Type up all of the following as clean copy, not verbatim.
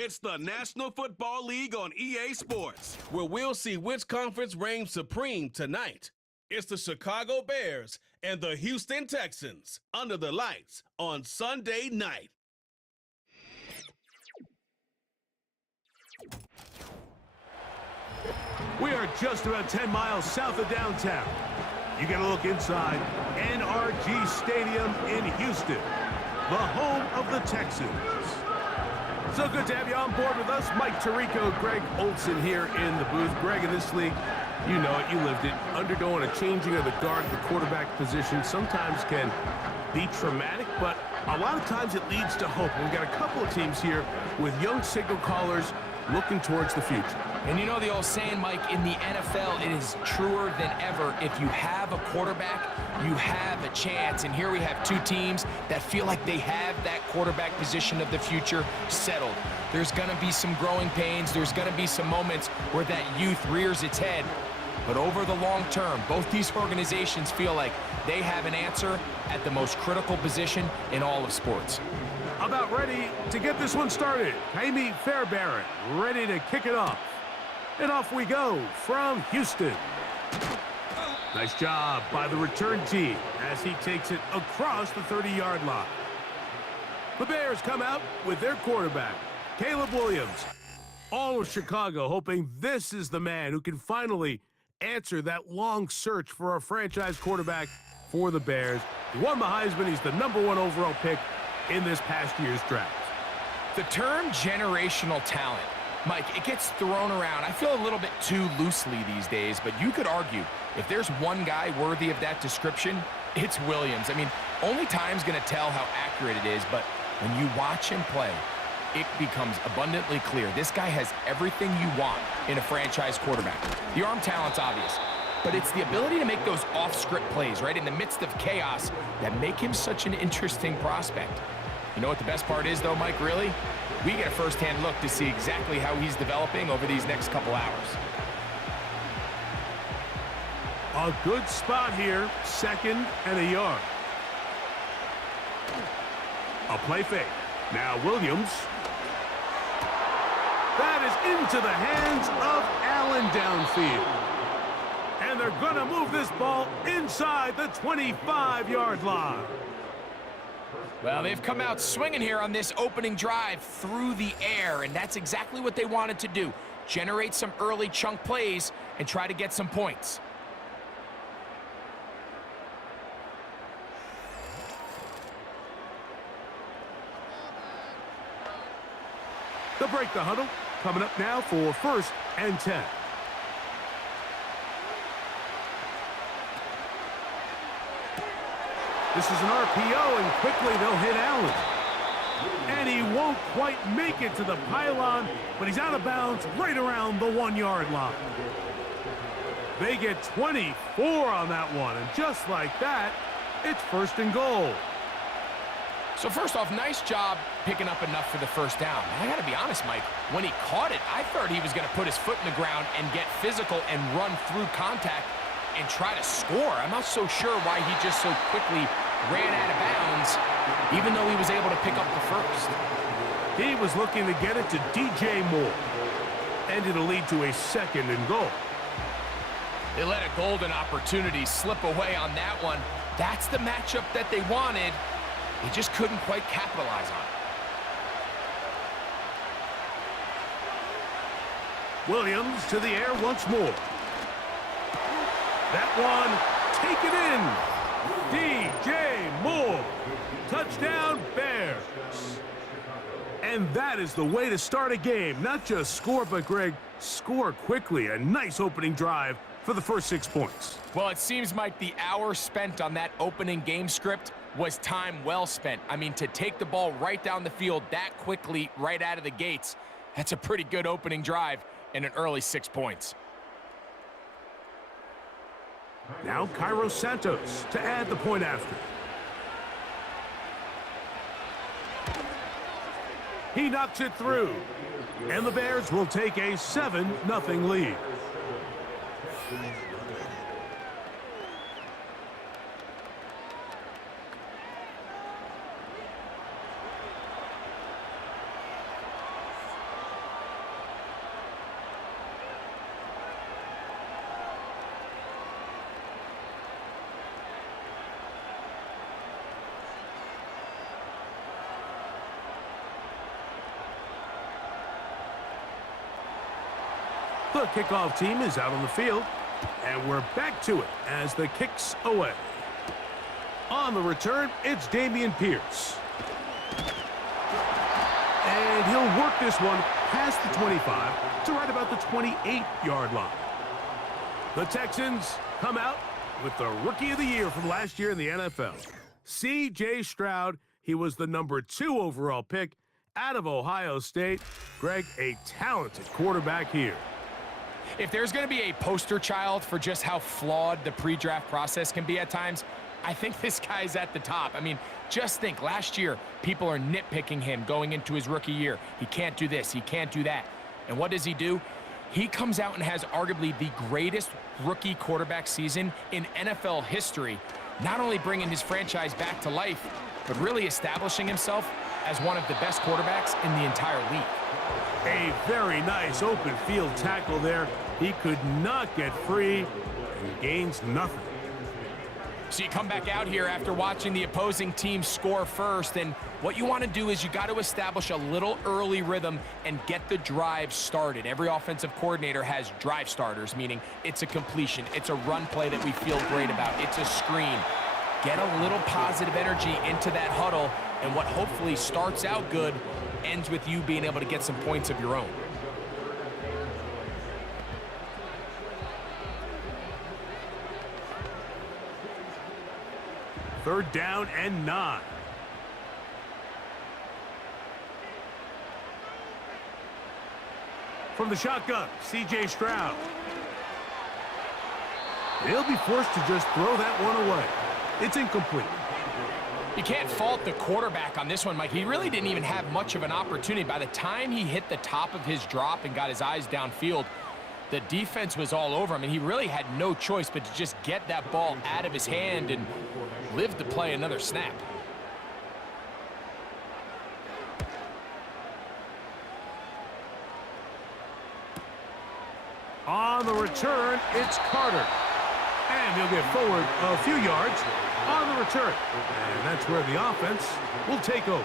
It's the National Football League on EA Sports, where we'll see which conference reigns supreme tonight. It's the Chicago Bears and the Houston Texans under the lights on Sunday night. We are just about 10 miles south of downtown. You get a look inside NRG Stadium in Houston, the home of the Texans. So good to have you on board with us. Mike Tirico, Greg Olson here in the booth. Greg, in this league, you know it, you lived it. Undergoing a changing of the guard at the quarterback position sometimes can be traumatic, but a lot of times it leads to hope. We've got a couple of teams here with young signal callers looking towards the future. And you know the old saying, Mike, in the NFL, it is truer than ever. If you have a quarterback, you have a chance. And here we have two teams that feel like they have that quarterback position of the future settled. There's going to be some growing pains. There's going to be some moments where that youth rears its head. But over the long term, both these organizations feel like they have an answer at the most critical position in all of sports. About ready to get this one started. Jaime Fairbairn ready to kick it off. And off we go from Houston. Nice job by the return team as he takes it across the 30-yard line. The Bears come out with their quarterback, Caleb Williams. All of Chicago hoping this is the man who can finally answer that long search for a franchise quarterback for the Bears. He won the Heisman. He's the #1 overall pick in this past year's draft. The term generational talent, Mike, it gets thrown around, I feel a little bit too loosely these days, but you could argue if there's one guy worthy of that description, it's Williams. I mean, only time's going to tell how accurate it is, but when you watch him play, it becomes abundantly clear. This guy has everything you want in a franchise quarterback. The arm talent's obvious, but it's the ability to make those off-script plays, right, in the midst of chaos that make him such an interesting prospect. You know what the best part is, though, Mike, really? We get a first-hand look to see exactly how he's developing over these next couple hours. A good spot here, 2nd and a yard. A play fake. Now Williams. That is into the hands of Allen downfield. And they're going to move this ball inside the 25-yard line. Well, they've come out swinging here on this opening drive through the air, and that's exactly what they wanted to do. Generate some early chunk plays and try to get some points. They'll break the huddle. Coming up now for 1st and 10. This is an RPO, and quickly they'll hit Allen. And he won't quite make it to the pylon, but he's out of bounds right around the 1-yard line. They get 24 on that one, and just like that, it's 1st and goal. So first off, nice job picking up enough for the first down. I got to be honest, Mike, when he caught it, I thought he was going to put his foot in the ground and get physical and run through contact and try to score. I'm not so sure why he just so quickly ran out of bounds, even though he was able to pick up the first. He was looking to get it to DJ Moore, and it'll lead to a 2nd and goal. They let a golden opportunity slip away on that one. That's the matchup that they wanted. They just couldn't quite capitalize on it. Williams to the air once more. That one, take it in. DJ Moore. Touchdown, Bears. And that is the way to start a game. Not just score, but, Greg, score quickly. A nice opening drive for the first 6 points. Well, it seems like the hour spent on that opening game script was time well spent. I mean, to take the ball right down the field that quickly right out of the gates, that's a pretty good opening drive and an early 6 points. Now Cairo Santos to add the point after. He knocks it through, and the Bears will take a 7-0 lead. The kickoff team is out on the field, and we're back to it as the kick's away. On the return, it's Dameon Pierce. And he'll work this one past the 25 to right about the 28-yard line. The Texans come out with the Rookie of the Year from last year in the NFL. C.J. Stroud, he was the number 2 overall pick out of Ohio State. Greg, a talented quarterback here. If there's going to be a poster child for just how flawed the pre-draft process can be at times, I think this guy's at the top. I mean, just think, last year, people are nitpicking him going into his rookie year. He can't do this, he can't do that. And what does he do? He comes out and has arguably the greatest rookie quarterback season in NFL history, not only bringing his franchise back to life, but really establishing himself as one of the best quarterbacks in the entire league. A very nice open field tackle there. He could not get free and gains nothing. So you come back out here after watching the opposing team score first, and what you want to do is you got to establish a little early rhythm and get the drive started. Every offensive coordinator has drive starters, meaning it's a completion, it's a run play that we feel great about, it's a screen. Get a little positive energy into that huddle, and what hopefully starts out good ends with you being able to get some points of your own. Third down and 9. From the shotgun, C.J. Stroud. He'll be forced to just throw that one away. It's incomplete. You can't fault the quarterback on this one, Mike. He really didn't even have much of an opportunity. By the time he hit the top of his drop and got his eyes downfield, the defense was all over him, and he really had no choice but to just get that ball out of his hand and live to play another snap. On the return, it's Carter. And he'll get forward a few yards on the return. And that's where the offense will take over.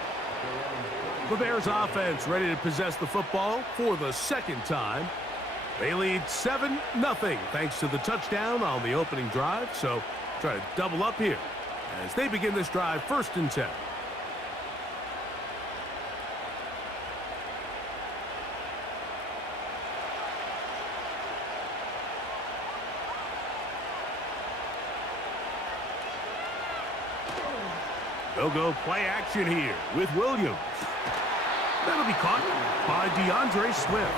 The Bears offense ready to possess the football for the second time. They lead 7-0 thanks to the touchdown on the opening drive. So try to double up here as they begin this drive 1st and 10. They'll go play action here with Williams. That'll be caught by DeAndre Swift.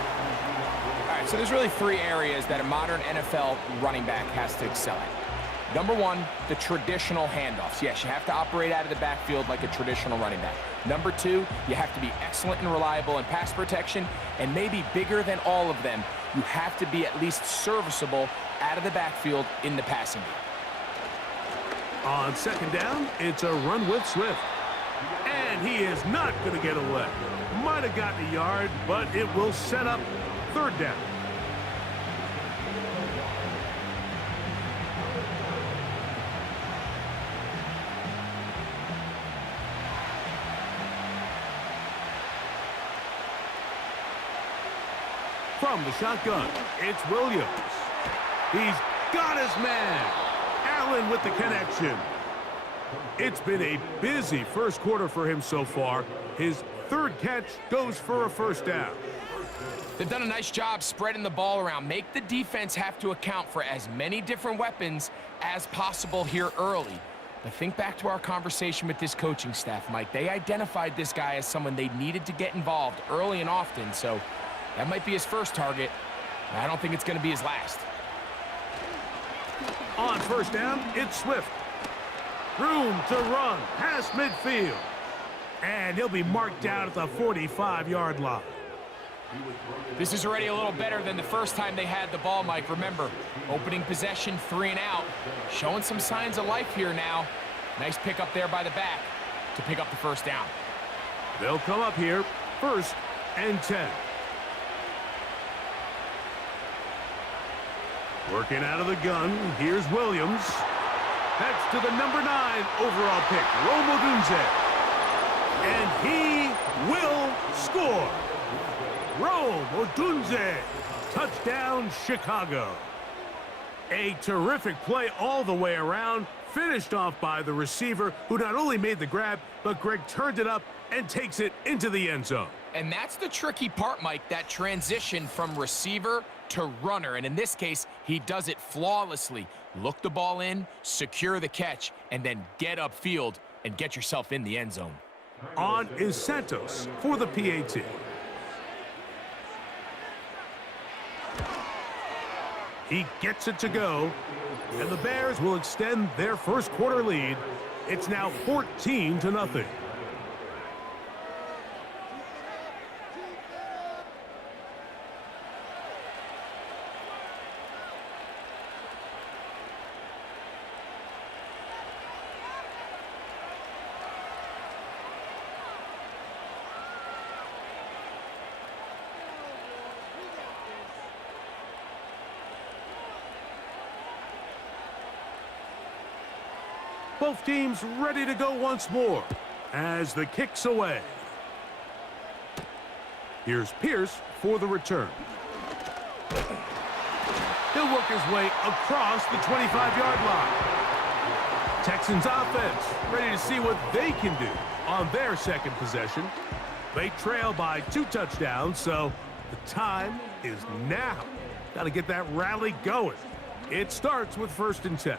All right, so there's really 3 areas that a modern NFL running back has to excel at. Number 1, the traditional handoffs. Yes, you have to operate out of the backfield like a traditional running back. Number 2, you have to be excellent and reliable in pass protection, and maybe bigger than all of them, you have to be at least serviceable out of the backfield in the passing game. On 2nd down, it's a run with Swift. And he is not going to get away. Might have gotten a yard, but it will set up 3rd down. From the shotgun, it's Williams. He's got his man. Allen with the connection. It's been a busy first quarter for him so far. His 3rd catch goes for a 1st down. They've done a nice job spreading the ball around. Make the defense have to account for as many different weapons as possible here early. But think back to our conversation with this coaching staff, Mike. They identified this guy as someone they needed to get involved early and often, so that might be his first target. I don't think it's going to be his last. On 1st down, it's Swift. Room to run past midfield. And he'll be marked down at the 45-yard line. This is already a little better than the first time they had the ball, Mike. Remember, opening possession, 3 and out. Showing some signs of life here now. Nice pick up there by the back to pick up the 1st down. They'll come up here 1st and 10. Working out of the gun, here's Williams. That's to the number 9 overall pick, Rome Odunze. And he will score. Rome Odunze Touchdown, Chicago. A terrific play all the way around, finished off by the receiver, who not only made the grab, but Greg turned it up and takes it into the end zone. And that's the tricky part, Mike, that transition from receiver to runner. And in this case, he does it flawlessly. Look the ball in, secure the catch, and then get upfield and get yourself in the end zone. On is Santos for the PAT. He gets it to go, and the Bears will extend their first quarter lead. It's now 14-0. Both teams ready to go once more as the kick's away. Here's Pierce for the return. He'll work his way across the 25-yard line. Texans offense ready to see what they can do on their second possession. They trail by 2 touchdowns, so the time is now. Got to get that rally going. It starts with 1st and 10.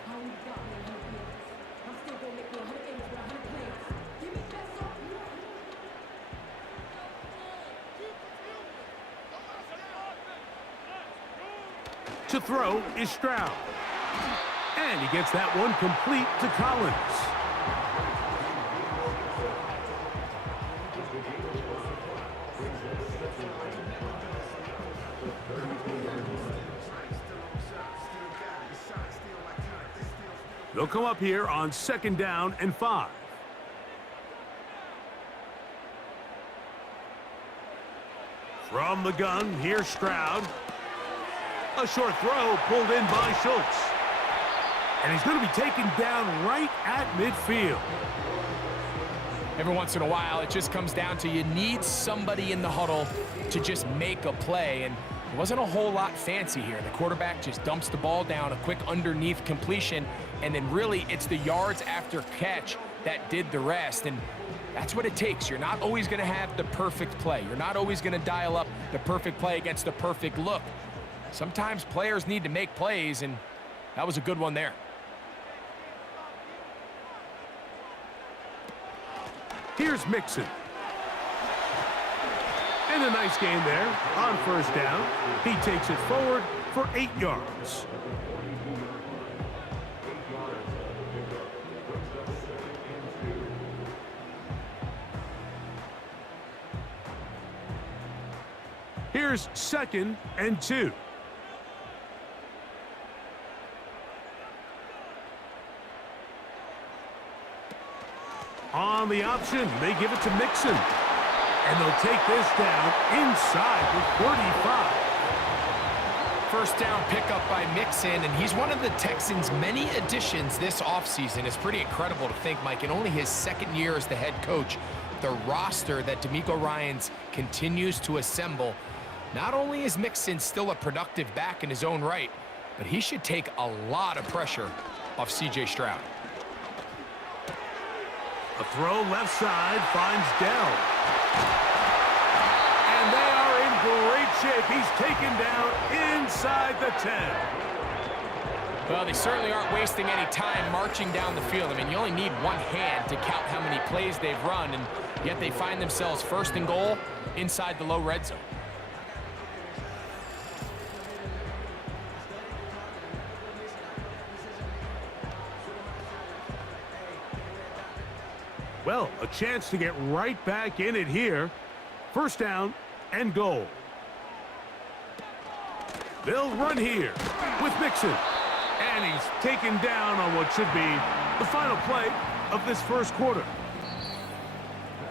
To throw is Stroud. And he gets that one complete to Collins. They'll come up here on 2nd down and 5. From the gun, here's Stroud. A short throw pulled in by Schultz. And he's going to be taken down right at midfield. Every once in a while, it just comes down to you need somebody in the huddle to just make a play. And it wasn't a whole lot fancy here. The quarterback just dumps the ball down, a quick underneath completion, and then really it's the yards after catch that did the rest. And that's what it takes. You're not always going to have the perfect play. You're not always going to dial up the perfect play against the perfect look. Sometimes players need to make plays, and that was a good one there. Here's Mixon. And a nice game there on 1st down. He takes it forward for 8 yards. Here's 2nd and 2. On the option, they give it to Mixon. And they'll take this down inside the 35. 1st down pickup by Mixon, and he's one of the Texans' many additions this offseason. It's pretty incredible to think, Mike, in only his 2nd year as the head coach, the roster that D'Amico Ryans continues to assemble. Not only is Mixon still a productive back in his own right, but he should take a lot of pressure off C.J. Stroud. A throw left side finds Dell. And they are in great shape. He's taken down inside the 10. Well, they certainly aren't wasting any time marching down the field. I mean, you only need one hand to count how many plays they've run, and yet they find themselves 1st and goal inside the low red zone. Well, a chance to get right back in it here. 1st down and goal. They'll run here with Mixon. And he's taken down on what should be the final play of this 1st quarter.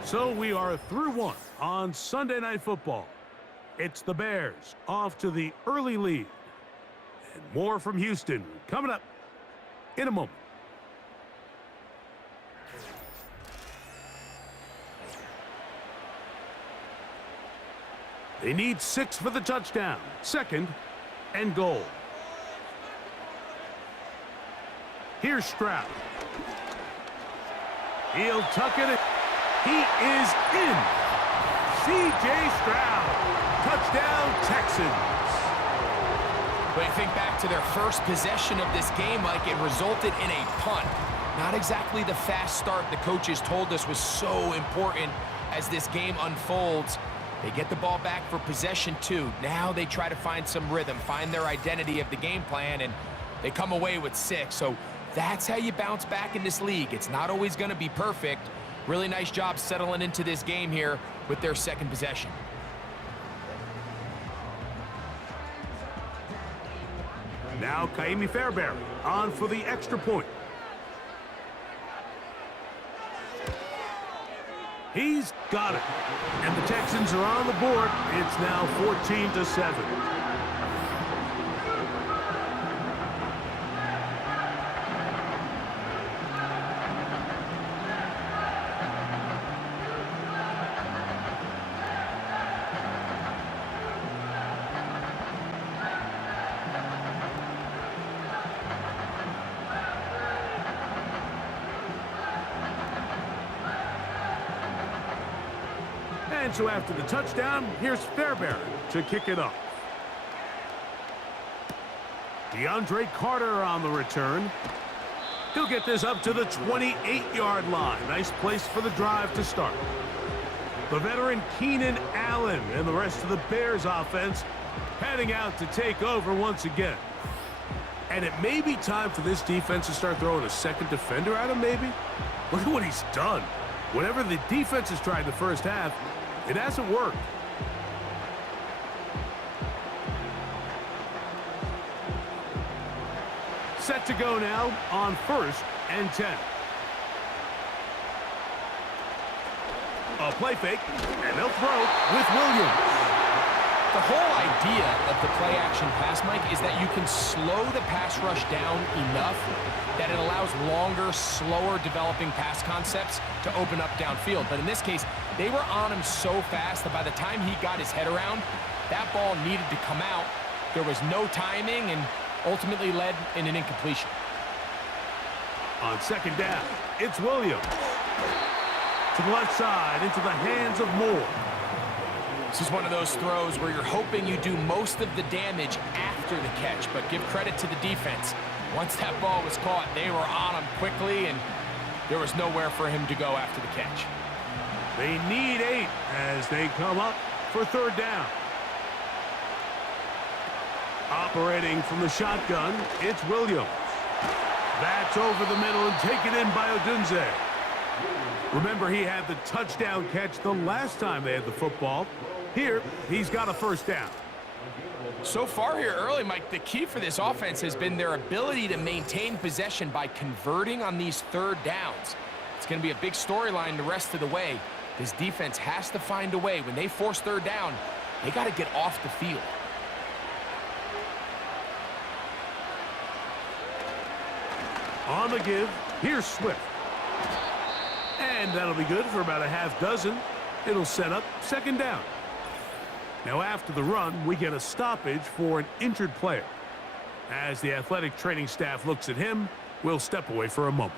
So we are through 1 on Sunday Night Football. It's the Bears off to the early lead. And more from Houston coming up in a moment. They need 6 for the touchdown. 2nd and goal. Here's Stroud. He'll tuck it in. He is in. C.J. Stroud. Touchdown, Texans. But you think back to their first possession of this game, like it resulted in a punt. Not exactly the fast start the coaches told us was so important as this game unfolds. They get the ball back for possession 2. Now they try to find some rhythm, find their identity of the game plan, and they come away with 6. So that's how you bounce back in this league. It's not always going to be perfect. Really nice job settling into this game here with their 2nd possession. Now Kaimi Fairbairn on for the extra point. He's got it. And the Texans are on the board. It's now 14-7. And so after the touchdown, here's Fairbairn to kick it off. DeAndre Carter on the return. He'll get this up to the 28-yard line. Nice place for the drive to start. The veteran Keenan Allen and the rest of the Bears offense heading out to take over once again. And it may be time for this defense to start throwing a 2nd defender at him, maybe. Look at what he's done. Whatever the defense has tried the first half, it hasn't worked. Set to go now on 1st and 10. A play fake, and they'll throw with Williams. The whole idea of the play-action pass, Mike, is that you can slow the pass rush down enough that it allows longer, slower developing pass concepts to open up downfield. But in this case, they were on him so fast that by the time he got his head around, that ball needed to come out. There was no timing and ultimately led in an incompletion. On 2nd down, it's Williams. To the left side, into the hands of Moore. This is one of those throws where you're hoping you do most of the damage after the catch, but give credit to the defense. Once that ball was caught, they were on him quickly, and there was nowhere for him to go after the catch. They need 8 as they come up for 3rd down. Operating from the shotgun, it's Williams. That's over the middle and taken in by Odunze. Remember, he had the touchdown catch the last time they had the football. Here, he's got a 1st down. So far here early, Mike, the key for this offense has been their ability to maintain possession by converting on these 3rd downs. It's going to be a big storyline the rest of the way. This defense has to find a way. When they force 3rd down, they got to get off the field. On the give, here's Swift. And that'll be good for about a half dozen. It'll set up 2nd down. Now after the run, we get a stoppage for an injured player. As the athletic training staff looks at him, we'll step away for a moment.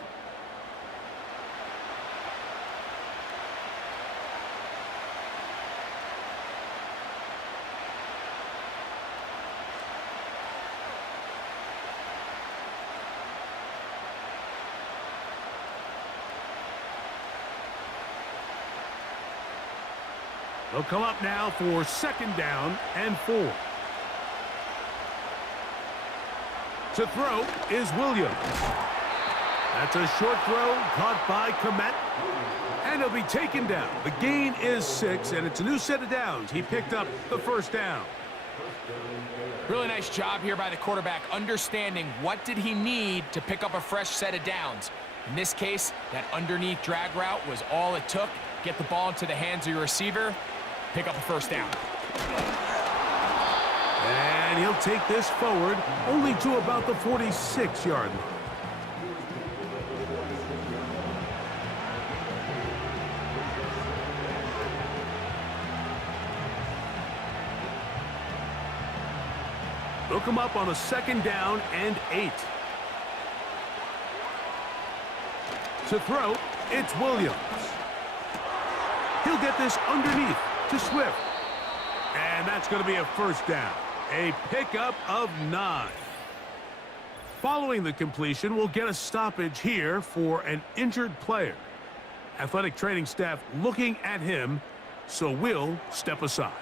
They'll come up now for 2nd down and 4. To throw is Williams. That's a short throw caught by Komet. And he'll be taken down. The gain is 6, and it's a new set of downs. He picked up the 1st down. Really nice job here by the quarterback, understanding what did he need to pick up a fresh set of downs. In this case, that underneath drag route was all it took. Get the ball into the hands of your receiver, pick up a 1st down. And he'll take this forward only to about the 46-yard line. They'll come up on a 2nd down and 8. To throw, it's Williams. He'll get this underneath to Swift. And that's going to be a 1st down. A pickup of 9. Following the completion, we'll get a stoppage here for an injured player. Athletic training staff looking at him, so we'll step aside.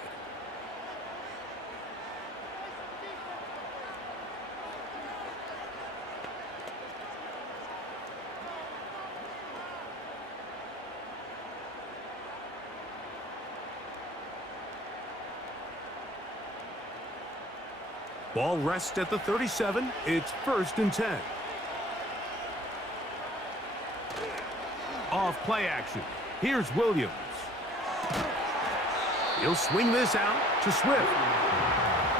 Ball rests at the 37. It's 1st and 10. Off play action. Here's Williams. He'll swing this out to Swift.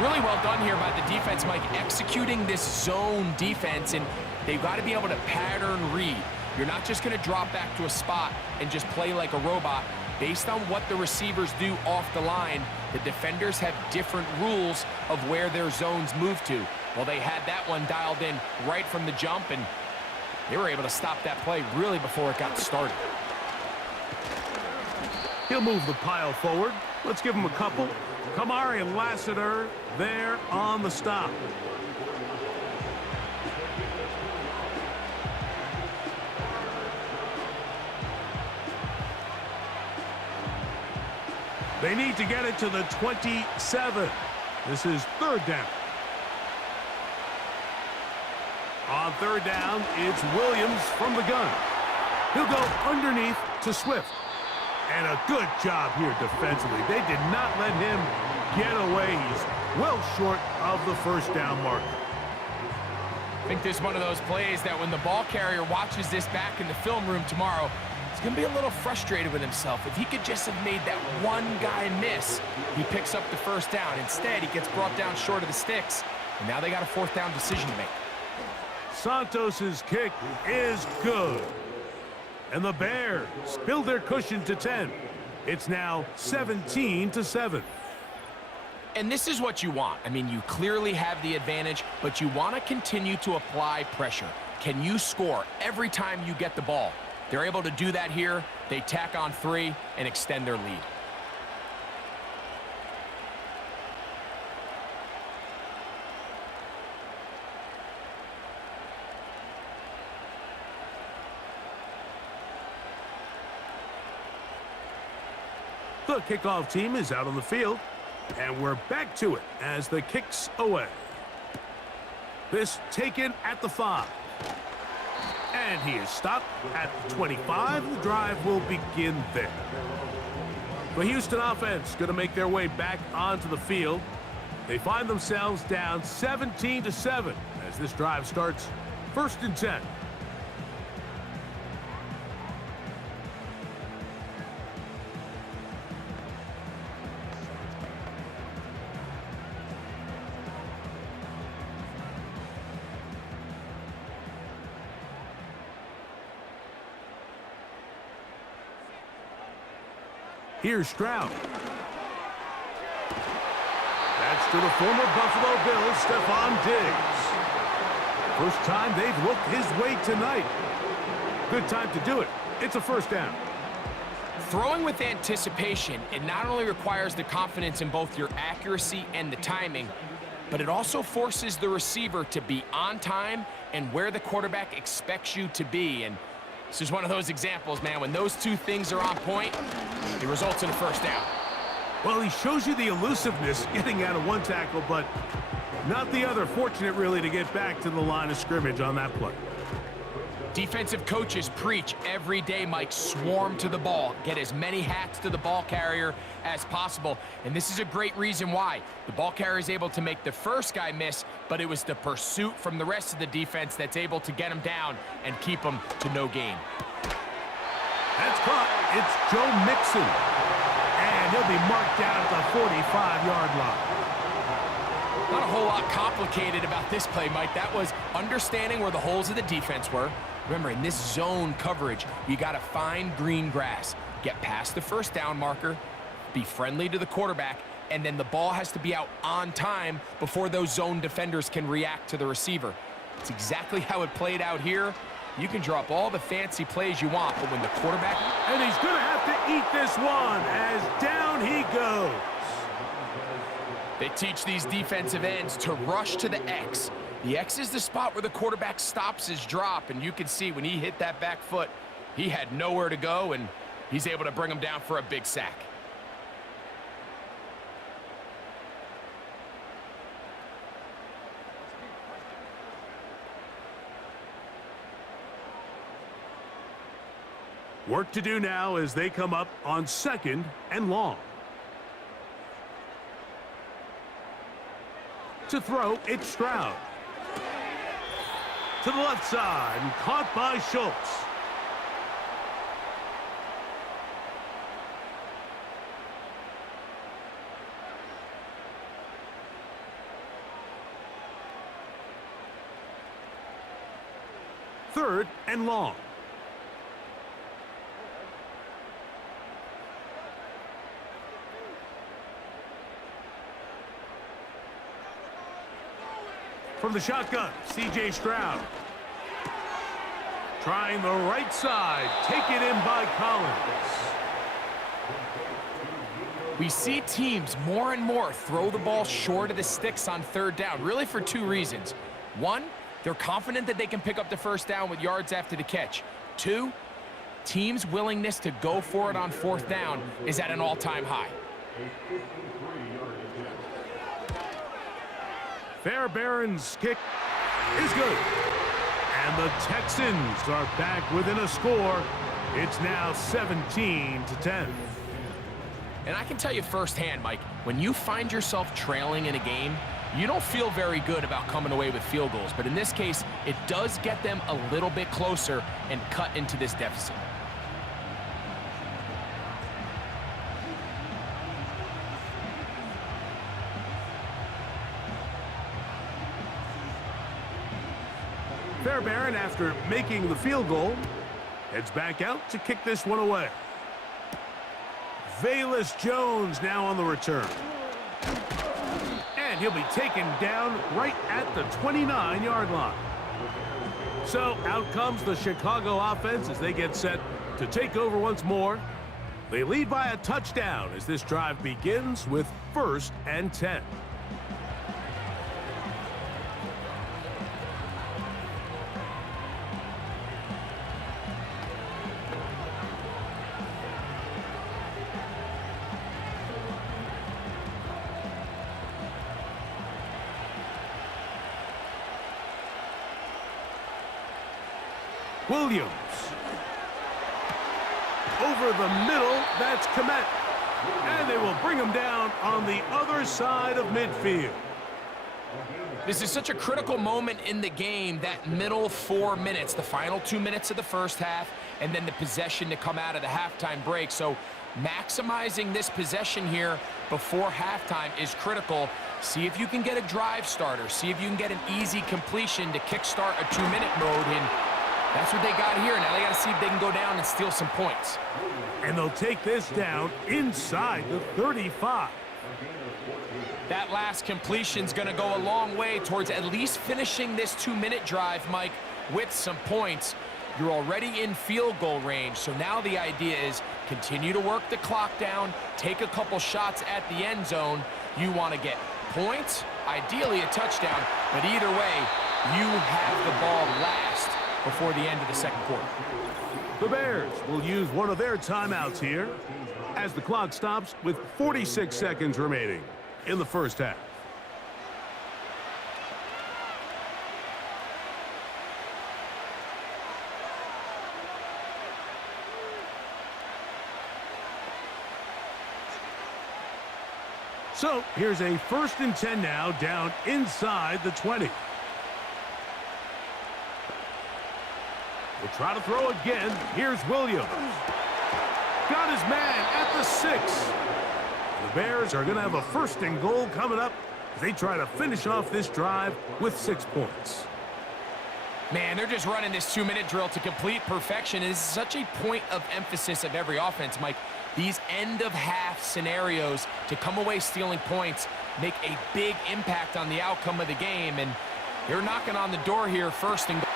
Really well done here by the defense, Mike, executing this zone defense, and they've got to be able to pattern read. You're not just going to drop back to a spot and just play like a robot. Based on what the receivers do off the line, the defenders have different rules of where their zones move to. Well, they had that one dialed in right from the jump, and they were able to stop that play really before it got started. He'll move the pile forward. Let's give him a couple. Kamari and Lassiter there on the stop. They need to get it to the 27. This is 3rd down. On 3rd down, it's Williams from the gun. He'll go underneath to Swift. And a good job here defensively. They did not let him get away. He's well short of the 1st down marker. I think this is one of those plays that when the ball carrier watches this back in the film room tomorrow, he's going to be a little frustrated with himself. If he could just have made that one guy miss, he picks up the 1st down. Instead, he gets brought down short of the sticks, and now they got a 4th down decision to make. Santos's kick is good. And the Bears build their cushion to 10. It's now 17-7. And this is what you want. I mean, you clearly have the advantage, but you want to continue to apply pressure. Can you score every time you get the ball? They're able to do that here. They tack on 3 and extend their lead. The kickoff team is out on the field, and we're back to it as the kick's away. This taken at the 5. And he is stopped at 25. The drive will begin there. The Houston offense going to make their way back onto the field. They find themselves down 17-7 as this drive starts 1st and 10. Here's Stroud. That's to the former Buffalo Bills, Stephon Diggs. First time they've looked his way tonight. Good time to do it. It's a 1st down. Throwing with anticipation, it not only requires the confidence in both your accuracy and the timing, but it also forces the receiver to be on time and where the quarterback expects you to be. And this is one of those examples, man. When those two things are on point, it results in a 1st down. Well, he shows you the elusiveness getting out of one tackle, but not the other. Fortunate, really, to get back to the line of scrimmage on that play. Defensive coaches preach every day, Mike, swarm to the ball. Get as many hats to the ball carrier as possible. And this is a great reason why. The ball carrier is able to make the first guy miss, but it was the pursuit from the rest of the defense that's able to get him down and keep him to no gain. That's caught. It's Joe Mixon. And he'll be marked down at the 45-yard line. Not a whole lot complicated about this play, Mike. That was understanding where the holes of the defense were. Remember, in this zone coverage, you got to find green grass. Get past the 1st down marker, be friendly to the quarterback, and then the ball has to be out on time before those zone defenders can react to the receiver. It's exactly how it played out here. You can drop all the fancy plays you want, but when the quarterback... And he's going to have to eat this one as down he goes. They teach these defensive ends to rush to the X. The X is the spot where the quarterback stops his drop, and you can see when he hit that back foot, he had nowhere to go, and he's able to bring him down for a big sack. Work to do now as they come up on 2nd and long. To throw, it's Stroud. To the left side, and caught by Schultz. Third and long. From the shotgun, C.J. Stroud. Trying the right side, taken in by Collins. We see teams more and more throw the ball short of the sticks on 3rd down, really for 2 reasons. 1, they're confident that they can pick up the 1st down with yards after the catch. 2, teams' willingness to go for it on 4th down is at an all-time high. Fairbairn's kick is good. And the Texans are back within a score. It's now 17-10. And I can tell you firsthand, Mike, when you find yourself trailing in a game, you don't feel very good about coming away with field goals. But in this case, it does get them a little bit closer and cut into this deficit. Fairbairn, after making the field goal, heads back out to kick this one away. Velus Jones now on the return. And he'll be taken down right at the 29-yard line. So out comes the Chicago offense as they get set to take over once more. They lead by a touchdown as this drive begins with 1st and 10. Williams. Over the middle, that's Komet. And they will bring him down on the other side of midfield. This is such a critical moment in the game, that middle 4 minutes, the final 2 minutes of the 1st half, and then the possession to come out of the halftime break. So maximizing this possession here before halftime is critical. See if you can get a drive starter. See if you can get an easy completion to kickstart a 2-minute mode, and that's what they got here. Now they got to see if they can go down and steal some points. And they'll take this down inside the 35. That last completion's going to go a long way towards at least finishing this 2-minute drive, Mike, with some points. You're already in field goal range, so now the idea is continue to work the clock down, take a couple shots at the end zone. You want to get points, ideally a touchdown, but either way, you have the ball last before the end of the 2nd quarter. The Bears will use one of their timeouts here as the clock stops with 46 seconds remaining in the 1st half. So here's a 1st and 10 now down inside the 20. We'll try to throw again. Here's Williams. Got his man at the 6. The Bears are going to have a 1st and goal coming up as they try to finish off this drive with 6 points. Man, they're just running this 2-minute drill to complete perfection. It is such a point of emphasis of every offense, Mike. These end-of-half scenarios to come away stealing points make a big impact on the outcome of the game, and they're knocking on the door here first and goal.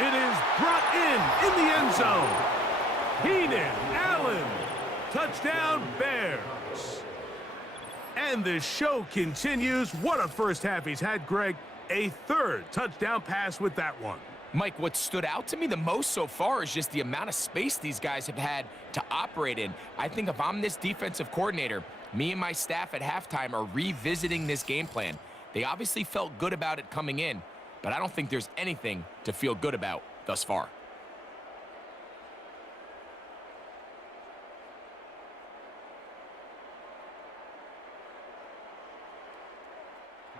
It is brought in the end zone. Keenan Allen, touchdown Bears. And the show continues. What a first half he's had, Greg. A third touchdown pass with that one. Mike, what stood out to me the most so far is just the amount of space these guys have had to operate in. I think if I'm this defensive coordinator, me and my staff at halftime are revisiting this game plan. They obviously felt good about it coming in, but I don't think there's anything to feel good about thus far.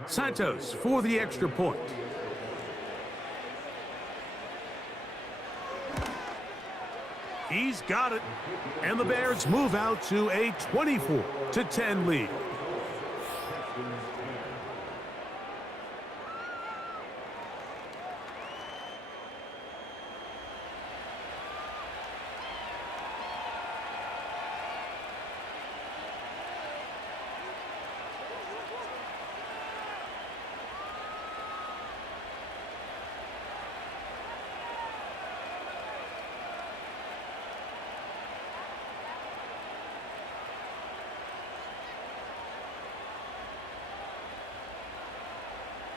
Santos for the extra point. He's got it. And the Bears move out to a 24-10 lead.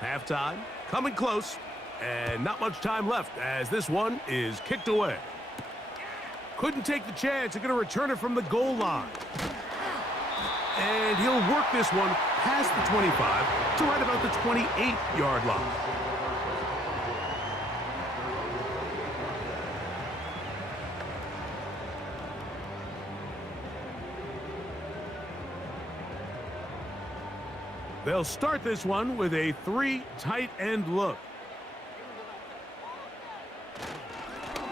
Halftime, coming close, and not much time left as this one is kicked away. Couldn't take the chance. They're going to return it from the goal line. And he'll work this one past the 25 to right about the 28-yard line. They'll start this one with a 3 tight end look.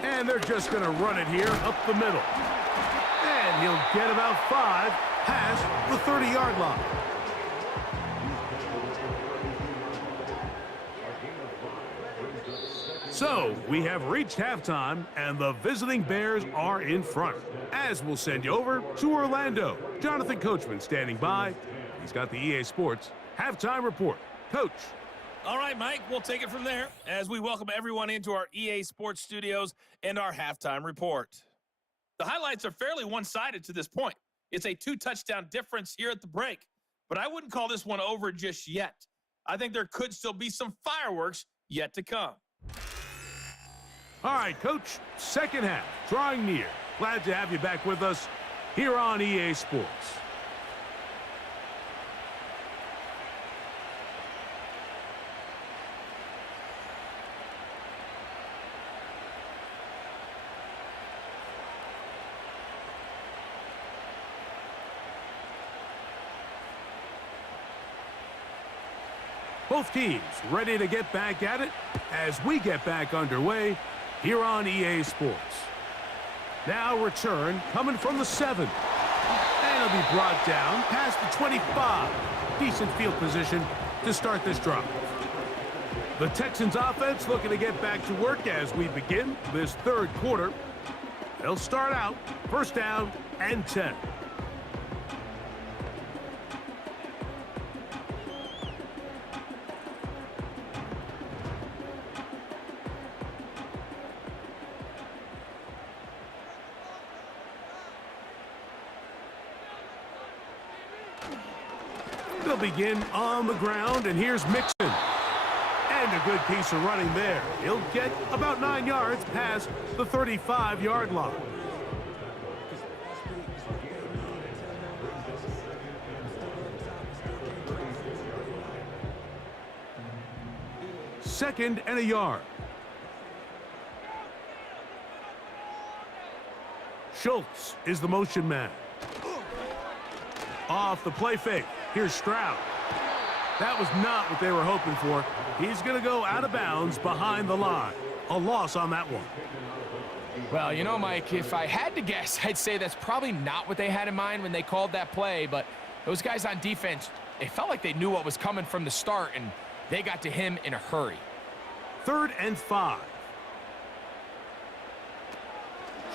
And they're just going to run it here up the middle. And he'll get about 5 past the 30-yard line. So we have reached halftime, and the visiting Bears are in front. As we'll send you over to Orlando. Jonathan Coachman standing by. He's got the EA Sports halftime report. Coach. All right, Mike, we'll take it from there as we welcome everyone into our EA Sports studios and our halftime report. The highlights are fairly one-sided to this point. It's a 2-touchdown difference here at the break, but I wouldn't call this one over just yet. I think there could still be some fireworks yet to come. All right, Coach, second half, drawing near. Glad to have you back with us here on EA Sports. Both teams ready to get back at it as we get back underway here on EA Sports. Now return coming from the 7. And it'll be brought down past the 25. Decent field position to start this drive. The Texans offense looking to get back to work as we begin this third quarter. They'll start out first down and 10. They'll begin on the ground, and here's Mixon. And a good piece of running there. He'll get about 9 yards past the 35-yard line. Second and a yard. Schultz is the motion man. Off the play fake. Here's Stroud. That was not what they were hoping for. He's going to go out of bounds behind the line. A loss on that one. Well, you know, Mike, if I had to guess, I'd say that's probably not what they had in mind when they called that play, but those guys on defense, it felt like they knew what was coming from the start, and they got to him in a hurry. 3rd and 5.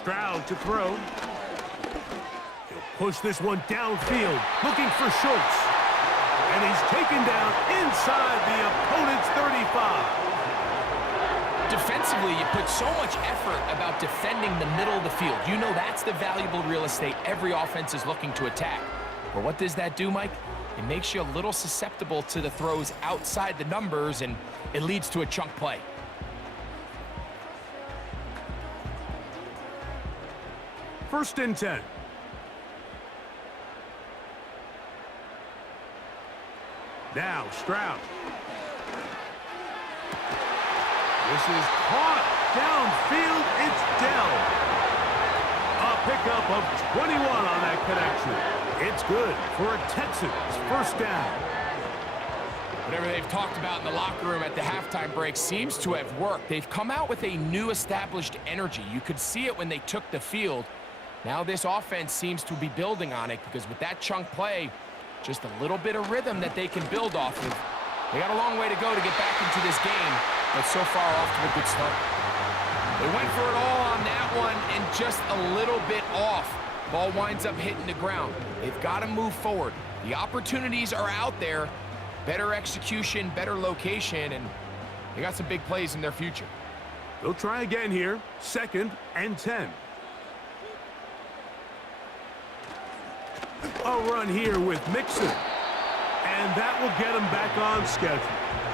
Stroud to throw. He'll push this one downfield, looking for Schultz. And he's taken down inside the opponent's 35. Defensively, you put so much effort about defending the middle of the field. You know that's the valuable real estate every offense is looking to attack. But what does that do, Mike? It makes you a little susceptible to the throws outside the numbers, and it leads to a chunk play. First and 10. Now, Stroud. This is caught downfield. It's Dell. A pickup of 21 on that connection. It's good for a Texans first down. Whatever they've talked about in the locker room at the halftime break seems to have worked. They've come out with a new established energy. You could see it when they took the field. Now this offense seems to be building on it because with that chunk play, just a little bit of rhythm that they can build off of. They got a long way to go to get back into this game, but so far off to a good start. They went for it all on that one and just a little bit off. Ball winds up hitting the ground. They've got to move forward. The opportunities are out there. Better execution, better location, and they got some big plays in their future. They'll try again here. Second and 10. A run here with Mixon. And that will get him back on schedule.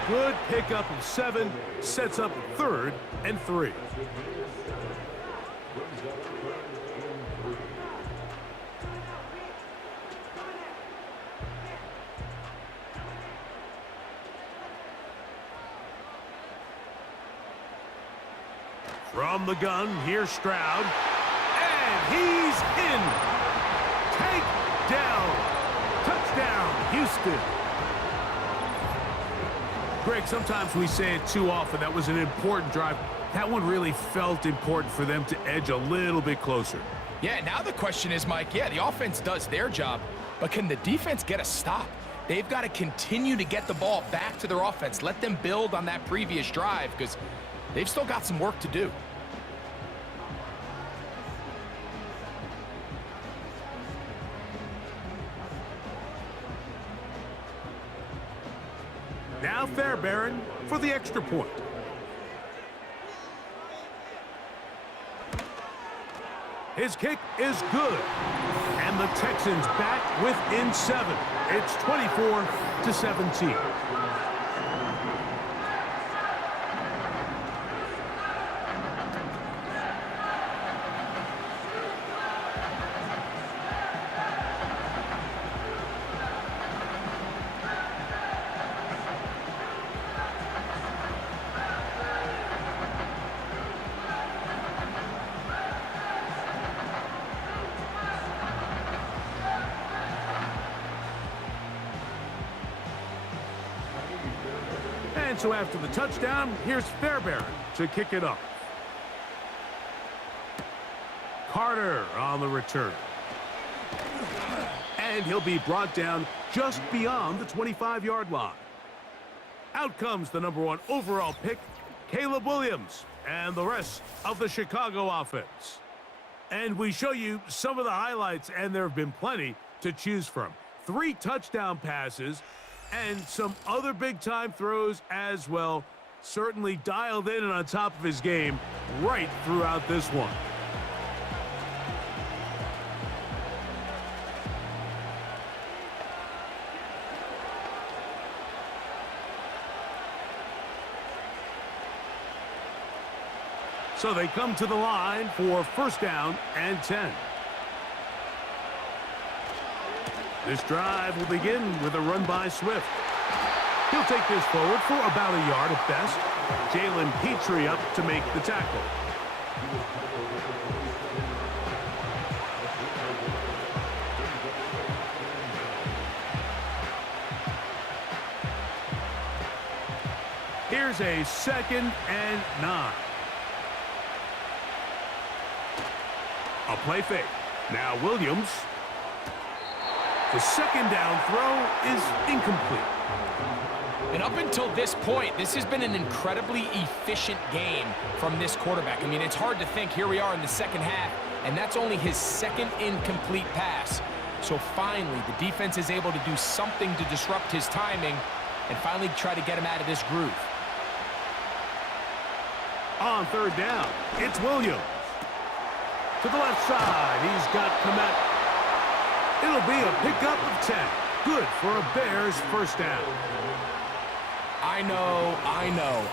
Good pickup of 7. Sets up 3rd and 3. From the gun, here's Stroud. And he's in. Take down. Touchdown, Houston. Greg, sometimes we say it too often. That was an important drive. That one really felt important for them to edge a little bit closer. Yeah, now the question is, Mike, yeah, the offense does their job, but can the defense get a stop? They've got to continue to get the ball back to their offense. Let them build on that previous drive because they've still got some work to do. Now Fairbairn for the extra point. His kick is good. And the Texans back within 7. It's 24-17. And so after the touchdown, here's Fairbairn to kick it off. Carter on the return. And he'll be brought down just beyond the 25-yard line. Out comes the number 1 overall pick, Caleb Williams, and the rest of the Chicago offense. And we show you some of the highlights, and there have been plenty to choose from. 3 touchdown passes, and some other big-time throws as well. Certainly dialed in and on top of his game right throughout this one. So they come to the line for first down and 10. This drive will begin with a run by Swift. He'll take this forward for about a yard at best. Jalen Petrie up to make the tackle. Here's a 2nd and 9. A play fake. Now Williams. The 2nd down throw is incomplete. And up until this point, this has been an incredibly efficient game from this quarterback. I mean, it's hard to think here we are in the second half, and that's only his 2nd incomplete pass. So finally, the defense is able to do something to disrupt his timing and finally try to get him out of this groove. On third down, it's Williams. To the left side, he's got Komet. It'll be a pickup of 10. Good for a Bears first down. I know,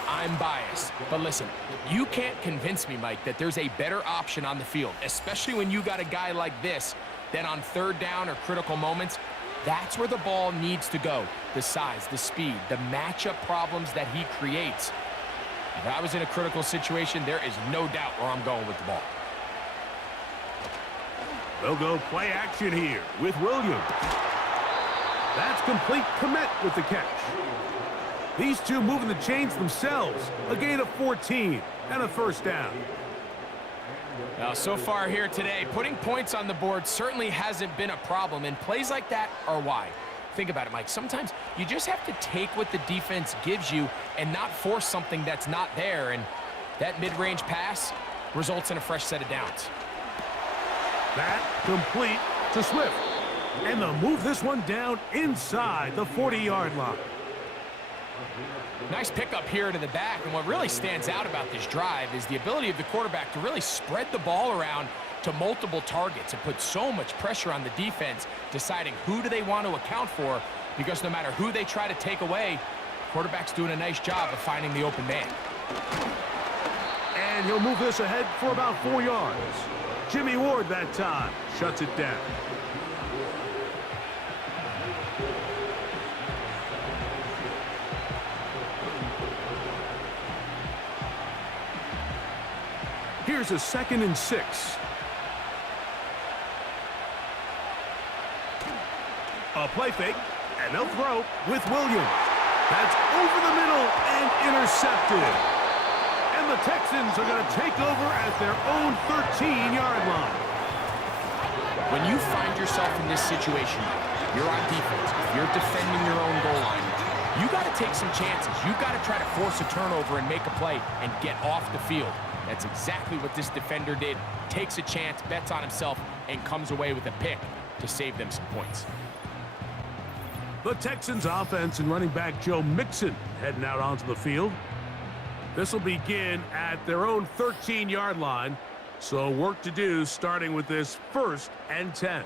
I'm biased. But listen, you can't convince me, Mike, that there's a better option on the field, especially when you got a guy like this, that on third down or critical moments, that's where the ball needs to go. The size, the speed, the matchup problems that he creates. If I was in a critical situation, there is no doubt where I'm going with the ball. They'll go play action here with Williams. That's complete. Komet with the catch. These two moving the chains themselves. A gain of 14 and a first down. Now, so far here today, putting points on the board certainly hasn't been a problem, and plays like that are why. Think about it, Mike. Sometimes you just have to take what the defense gives you and not force something that's not there, and that mid-range pass results in a fresh set of downs. That complete to Swift. And they'll move this one down inside the 40-yard line. Nice pickup here to the back, and what really stands out about this drive is the ability of the quarterback to really spread the ball around to multiple targets and put so much pressure on the defense, deciding who do they want to account for, because no matter who they try to take away, quarterback's doing a nice job of finding the open man. And he'll move this ahead for about 4 yards. Jimmy Ward that time shuts it down. Here's a 2nd and 6. A play fake, and they'll throw with Williams. That's over the middle and intercepted. And the Texans are going to take over at their own 13-yard line. When you find yourself in this situation, you're on defense, you're defending your own goal line, you got to take some chances. You got to try to force a turnover and make a play and get off the field. That's exactly what this defender did. Takes a chance, bets on himself, and comes away with a pick to save them some points. The Texans offense and running back Joe Mixon heading out onto the field. This will begin at their own 13-yard line. So work to do starting with this 1st and 10.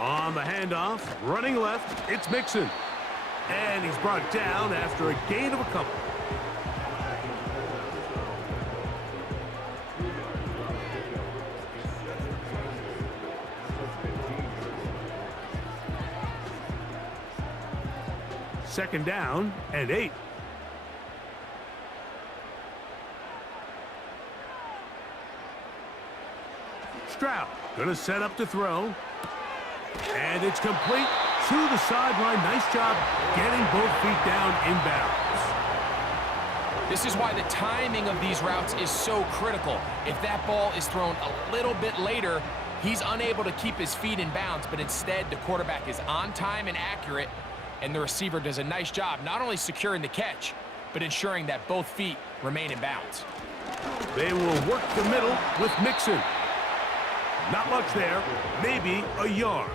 On the handoff, running left, it's Mixon. And he's brought down after a gain of a couple. Second down and 8. Stroud going to set up to throw. And it's complete to the sideline. Nice job getting both feet down inbounds. This is why the timing of these routes is so critical. If that ball is thrown a little bit later, he's unable to keep his feet in bounds, but instead the quarterback is on time and accurate, and the receiver does a nice job not only securing the catch, but ensuring that both feet remain in bounds. They will work the middle with Mixon. Not much there, maybe a yard.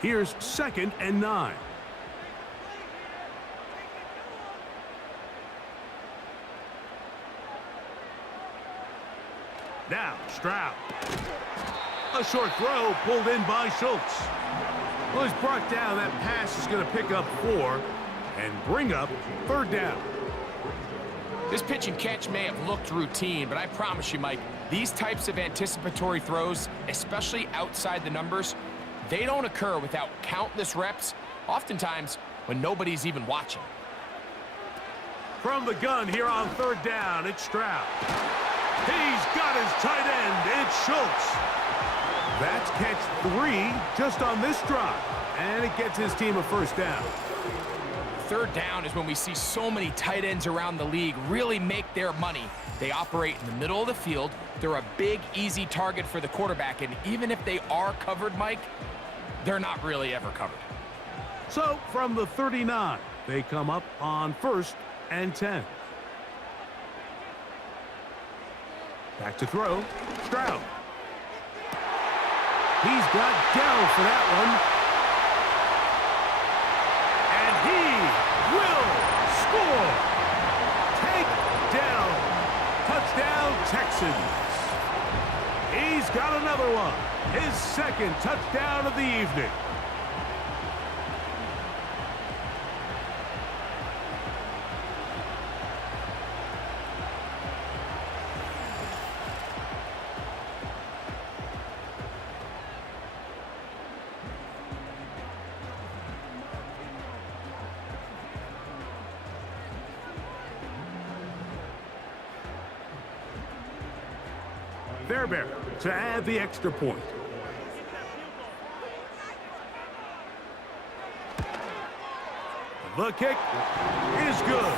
Here's 2nd and 9. Now, Stroud. A short throw pulled in by Schultz. Well, he's brought down. That pass is going to pick up 4 and bring up 3rd down. This pitch and catch may have looked routine, but I promise you, Mike, these types of anticipatory throws, especially outside the numbers, they don't occur without countless reps, oftentimes when nobody's even watching. From the gun here on 3rd down, it's Stroud. He's got his tight end. It's Schultz. That's catch 3 just on this drive. And it gets his team a first down. Third down is when we see so many tight ends around the league really make their money. They operate in the middle of the field. They're a big, easy target for the quarterback. And even if they are covered, Mike, they're not really ever covered. So from the 39, they come up on 1st and 10. Back to throw. Stroud. He's got Dell for that one. And he will score. Take Dell. Touchdown, Texans. He's got another one. His second touchdown of the evening. Fairbairn to add the extra point. The kick is good.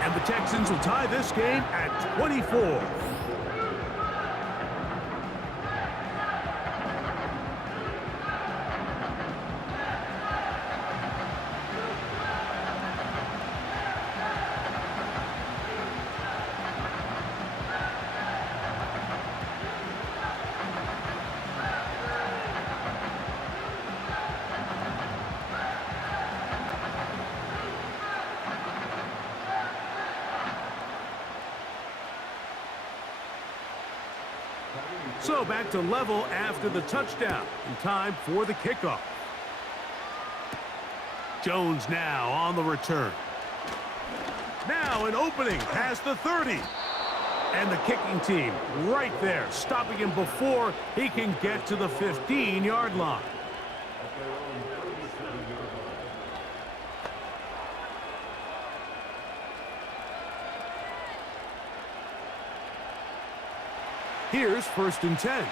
And the Texans will tie this game at 24. So back to level after the touchdown. In time for the kickoff. Jones now on the return. Now an opening past the 30. And the kicking team right there, stopping him before he can get to the 15-yard line. Here's 1st and 10.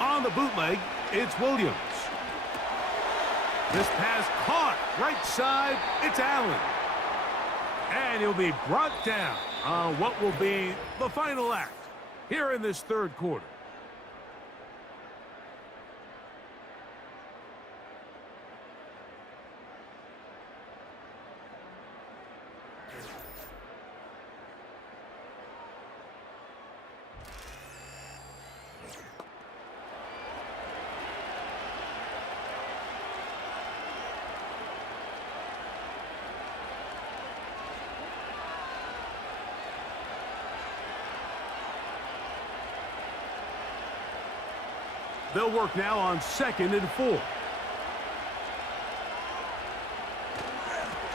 On the bootleg, it's Williams. This pass caught right side. It's Allen. And he'll be brought down on what will be the final act here in this third quarter. They'll work now on 2nd and 4.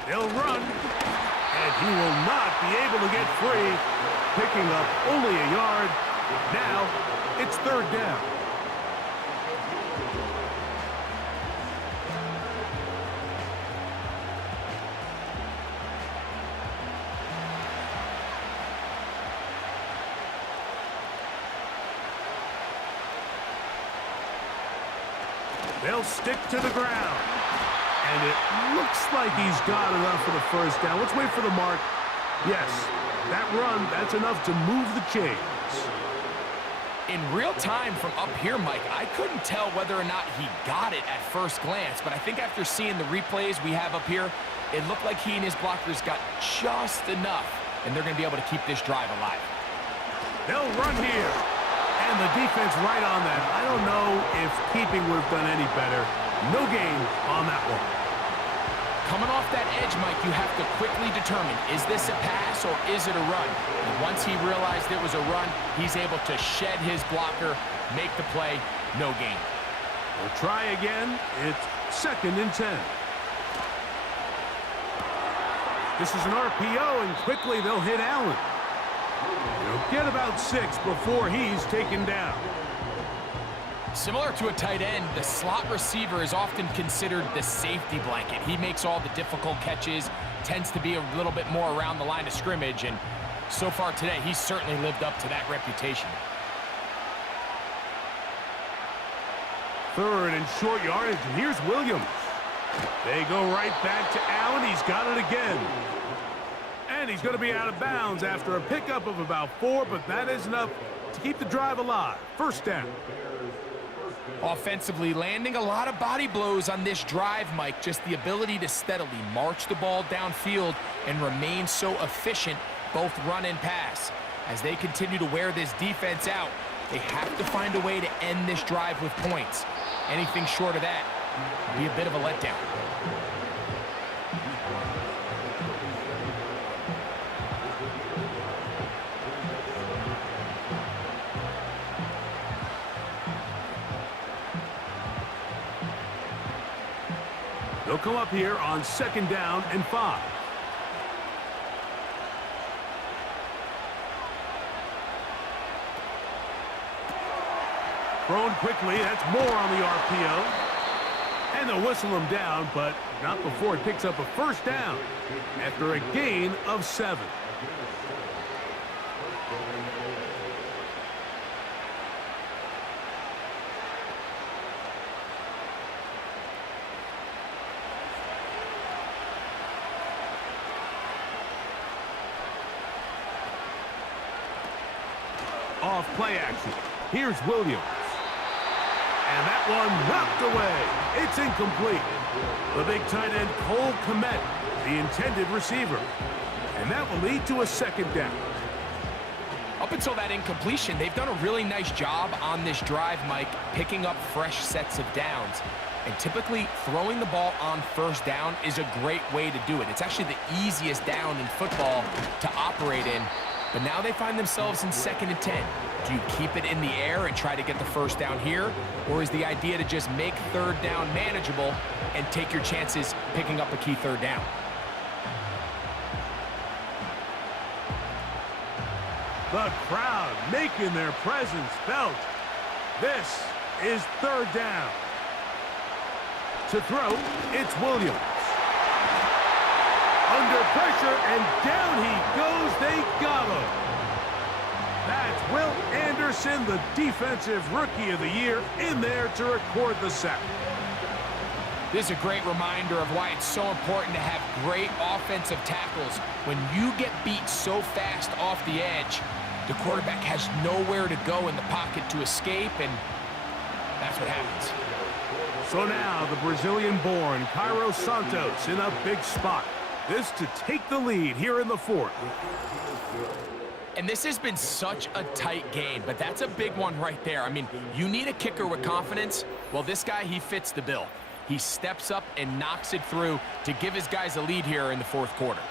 They'll run, and he will not be able to get free, picking up only a yard. Now it's 3rd down. They'll stick to the ground. And it looks like he's got enough for the first down. Let's wait for the mark. Yes, that run, that's enough to move the chains. In real time from up here, Mike, I couldn't tell whether or not he got it at first glance, but I think after seeing the replays we have up here, it looked like he and his blockers got just enough, and they're going to be able to keep this drive alive. They'll run here. And the defense right on that. I don't know if keeping would have done any better. No gain on that one. Coming off that edge, Mike, you have to quickly determine, is this a pass or is it a run? And once he realized it was a run, he's able to shed his blocker, make the play, no gain. We'll try again. It's 2nd and 10. This is an RPO, and quickly they'll hit Allen. They'll get about 6 before he's taken down. Similar to a tight end, the slot receiver is often considered the safety blanket. He makes all the difficult catches, tends to be a little bit more around the line of scrimmage, and So far today, he's certainly lived up to that reputation. 3rd and short yardage, and here's Williams. They go right back to Allen. He's got it again. And he's going to be out of bounds after a pickup of about 4, but that is enough to keep the drive alive. 1st down. Offensively, landing a lot of body blows on this drive, Mike. Just the ability to steadily march the ball downfield and remain so efficient, both run and pass. As they continue to wear this defense out, they have to find a way to end this drive with points. Anything short of that will be a bit of a letdown. They'll come up here on 2nd down and 5. Thrown quickly, that's more on the RPO. And they'll whistle him down, but not before it picks up a 1st down after a gain of 7. Off play action. Here's Williams. And that one knocked away. It's incomplete. The big tight end, Cole Kmet, the intended receiver. And that will lead to a 2nd down. Up until that incompletion, they've done a really nice job on this drive, Mike, picking up fresh sets of downs. And typically, throwing the ball on 1st down is a great way to do it. It's actually the easiest down in football to operate in. But now they find themselves in 2nd and 10. Do you keep it in the air and try to get the 1st down here? Or is the idea to just make 3rd down manageable and take your chances picking up a key 3rd down? The crowd making their presence felt. This is 3rd down. To throw, it's Williams. Under pressure, and down he goes. They got him. That's Will Anderson, the defensive rookie of the year, in there to record the sack. This is a great reminder of why it's so important to have great offensive tackles. When you get beat so fast off the edge, the quarterback has nowhere to go in the pocket to escape, and that's what happens. So now the Brazilian-born Cairo Santos in a big spot. This to take the lead here in the 4th. And this has been such a tight game, but that's a big one right there. I mean, you need a kicker with confidence. Well, this guy, he fits the bill. He steps up and knocks it through to give his guys a lead here in the 4th quarter.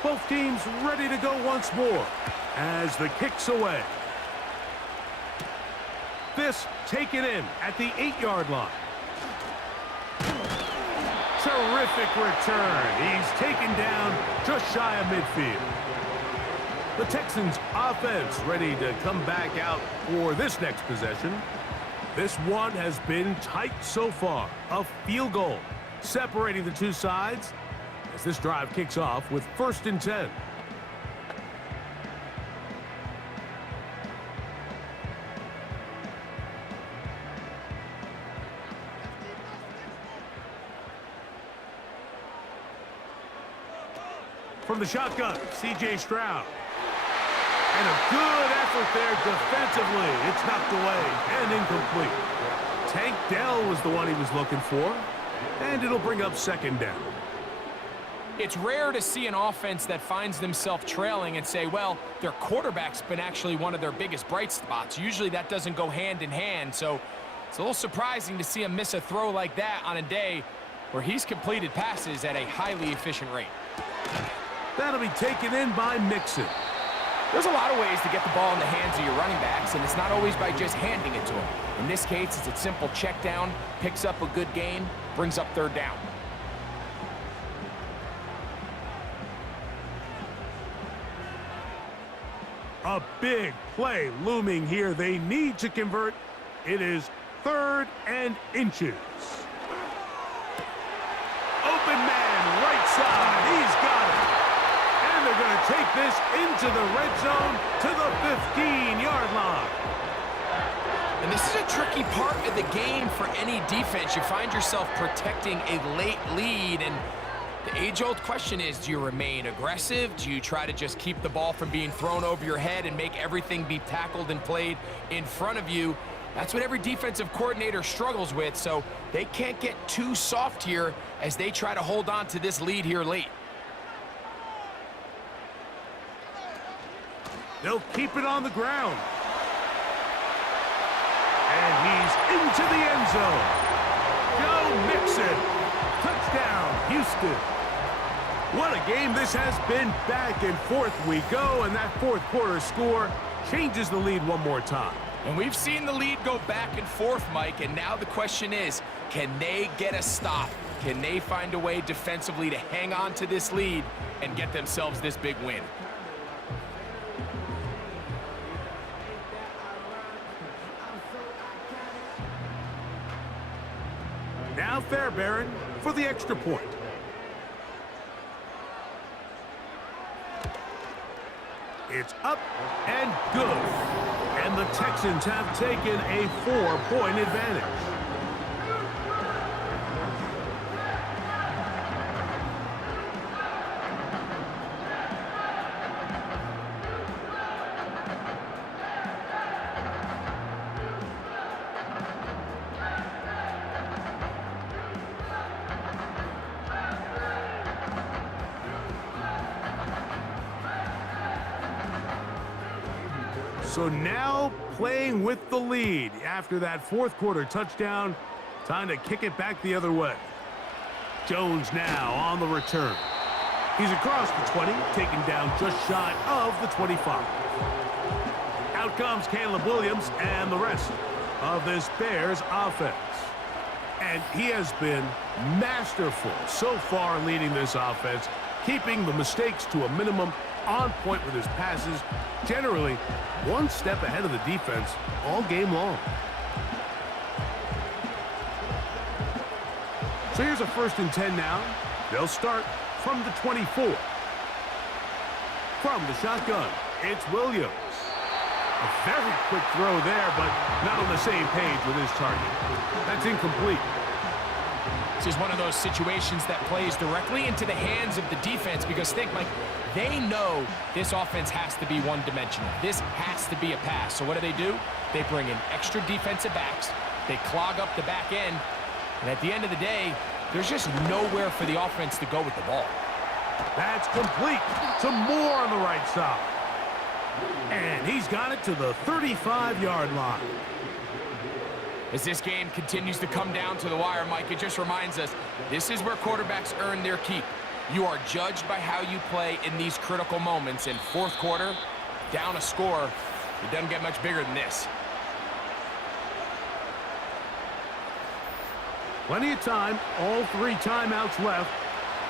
Both teams ready to go once more as the kick's away. This taken in at the 8-yard line. Terrific return. He's taken down just shy of midfield. The Texans offense ready to come back out for this next possession. This one has been tight so far. A field goal separating the two sides as this drive kicks off with 1st and 10. From the shotgun, C.J. Stroud. And a good effort there defensively. It's knocked away and incomplete. Tank Dell was the one he was looking for. And it'll bring up 2nd down. It's rare to see an offense that finds themselves trailing and say, well, their quarterback's been actually one of their biggest bright spots. Usually that doesn't go hand in hand, so it's a little surprising to see him miss a throw like that on a day where he's completed passes at a highly efficient rate. That'll be taken in by Mixon. There's a lot of ways to get the ball in the hands of your running backs, and it's not always by just handing it to them. In this case, it's a simple check down, picks up a good gain, brings up 3rd down. A big play looming here. They need to convert. It is 3rd and inches. Open man, right side. He's got it. And they're going to take this into the red zone to the 15-yard line. And this is a tricky part of the game for any defense. You find yourself protecting a late lead, and the age-old question is, do you remain aggressive? Do you try to just keep the ball from being thrown over your head and make everything be tackled and played in front of you? That's what every defensive coordinator struggles with, so they can't get too soft here as they try to hold on to this lead here late. They'll keep it on the ground. And he's into the end zone. Joe Mixon. Touchdown, Houston. What a game this has been. Back and forth we go, and that fourth quarter score changes the lead one more time. And we've seen the lead go back and forth, Mike, and now the question is, can they get a stop? Can they find a way defensively to hang on to this lead and get themselves this big win? Now Fairbairn for the extra point. It's up and good. And the Texans have taken a 4-point advantage. So now playing with the lead after that fourth quarter touchdown. Time to kick it back the other way. Jones now on the return. He's across the 20, taken down just shy of the 25. Out comes Caleb Williams and the rest of this Bears offense. And he has been masterful so far leading this offense, keeping the mistakes to a minimum, on point with his passes, generally one step ahead of the defense all game long. So here's a 1st and 10 now. They'll start from the 24. From the shotgun, it's Williams. A very quick throw there, but not on the same page with his target. That's incomplete. This is one of those situations that plays directly into the hands of the defense because think, Mike, they know this offense has to be one-dimensional. This has to be a pass. So what do? They bring in extra defensive backs. They clog up the back end. And at the end of the day, there's just nowhere for the offense to go with the ball. That's complete. Some more on the right side. And he's got it to the 35-yard line. As this game continues to come down to the wire, Mike, it just reminds us this is where quarterbacks earn their keep. You are judged by how you play in these critical moments. In fourth quarter, down a score, it doesn't get much bigger than this. Plenty of time, all 3 timeouts left.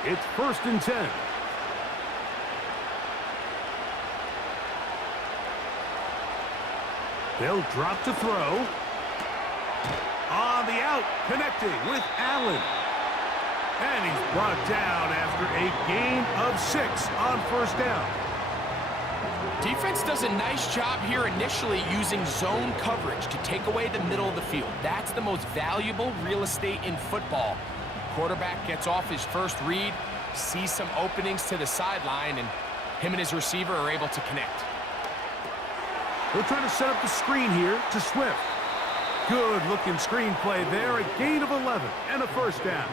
It's 1st and 10. They'll drop to throw. On the out, connecting with Allen. And he's brought down after a gain of 6 on 1st down. Defense does a nice job here initially using zone coverage to take away the middle of the field. That's the most valuable real estate in football. Quarterback gets off his first read, sees some openings to the sideline, and him and his receiver are able to connect. They're trying to set up the screen here to Swift. Good-looking screen play there, a gain of 11 and a 1st down.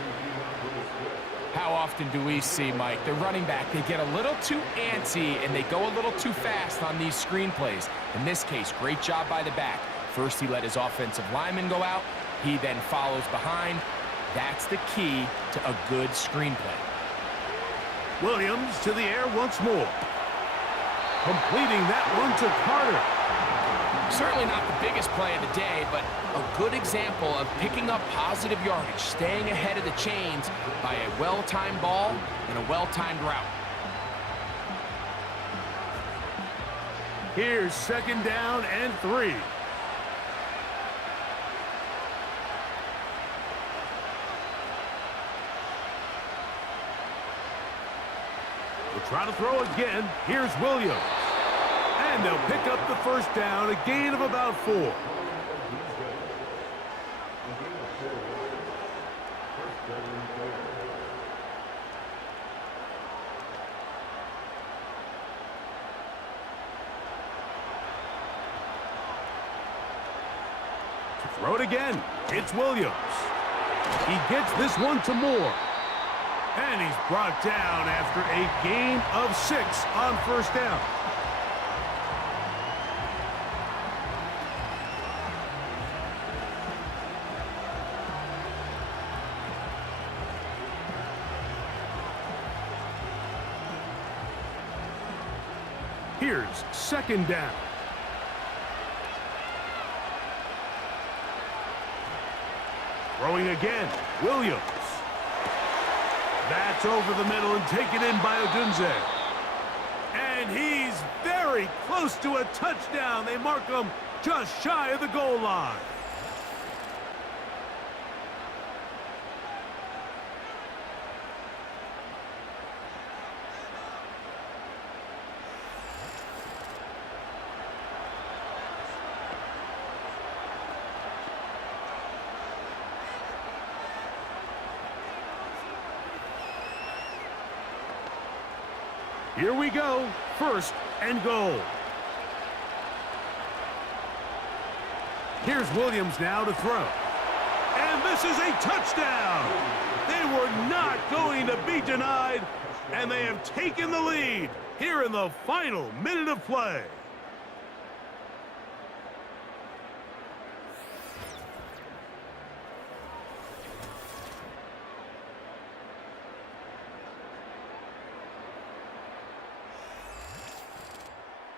How often do we see, Mike, the running back, they get a little too antsy and they go a little too fast on these screen plays. In this case, great job by the back. First, he let his offensive lineman go out. He then follows behind. That's the key to a good screen play. Williams to the air once more. Completing that one to Carter. Certainly not the biggest play of the day, but a good example of picking up positive yardage, staying ahead of the chains by a well-timed ball and a well-timed route. Here's 2nd down and 3. We'll try to throw again. Here's Williams. And they'll pick up the 1st down, a gain of about 4. Throw it again. It's Williams. He gets this one to Moore. And he's brought down after a gain of 6 on 1st down. Here's 2nd down. Throwing again, Williams. That's over the middle and taken in by Odunze. And he's very close to a touchdown. They mark him just shy of the goal line. Here we go, 1st and goal. Here's Williams now to throw. And this is a touchdown. They were not going to be denied, and they have taken the lead here in the final minute of play.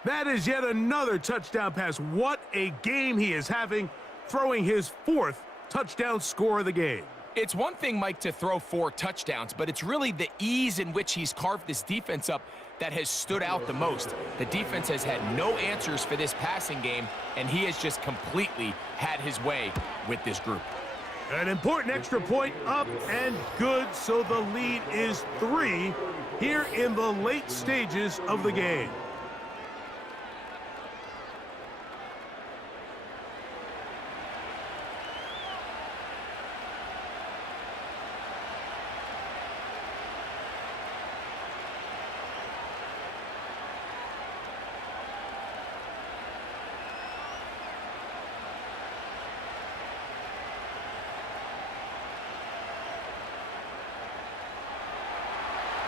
That is yet another touchdown pass. What a game he is having, throwing his 4th touchdown score of the game. It's one thing, Mike, to throw 4 touchdowns, but it's really the ease in which he's carved this defense up that has stood out the most. The defense has had no answers for this passing game, and he has just completely had his way with this group. An important extra point up and good, so the lead is 3 here in the late stages of the game.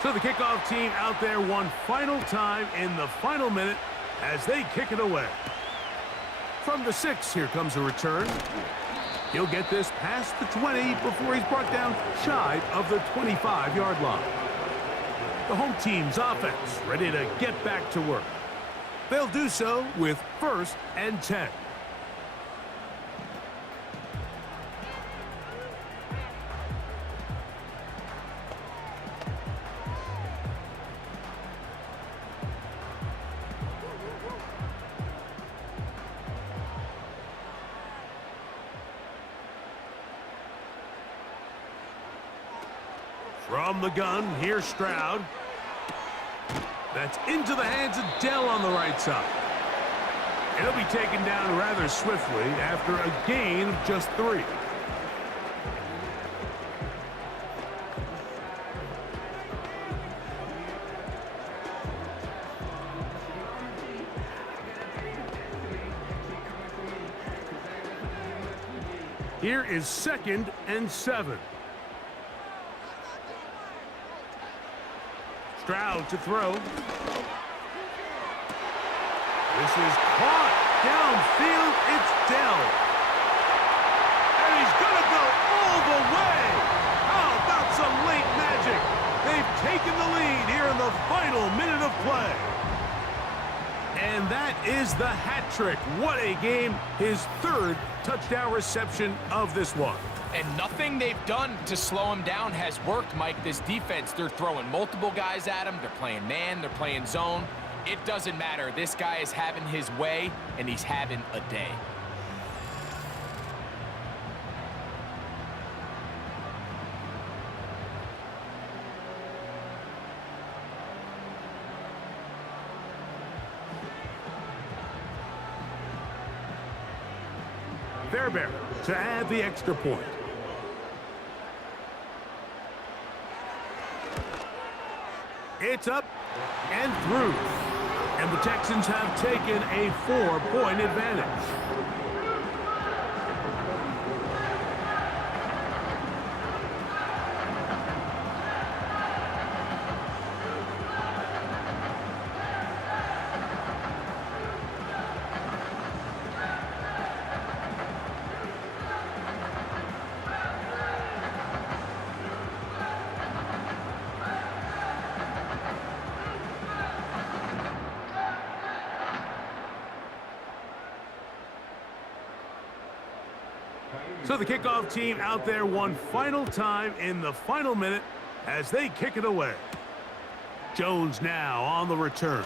So the kickoff team out there one final time in the final minute as they kick it away. From the 6, here comes a return. He'll get this past the 20 before he's brought down shy of the 25-yard line. The home team's offense ready to get back to work. They'll do so with 1st and 10. From the gun, here's Stroud. That's into the hands of Dell on the right side. It'll be taken down rather swiftly after a gain of just 3. Here is 2nd and 7. Stroud to throw. This is caught downfield. It's Dell. And he's going to go all the way. How about some late magic? They've taken the lead here in the final minute of play. And that is the hat trick. What a game. His 3rd touchdown reception of this one. And nothing they've done to slow him down has worked, Mike. This defense, they're throwing multiple guys at him. They're playing man, they're playing zone. It doesn't matter. This guy is having his way, and he's having a day. Fairbairn to add the extra point. It's up and through. And the Texans have taken a 4-point advantage. So the kickoff team out there one final time in the final minute as they kick it away. Jones now on the return.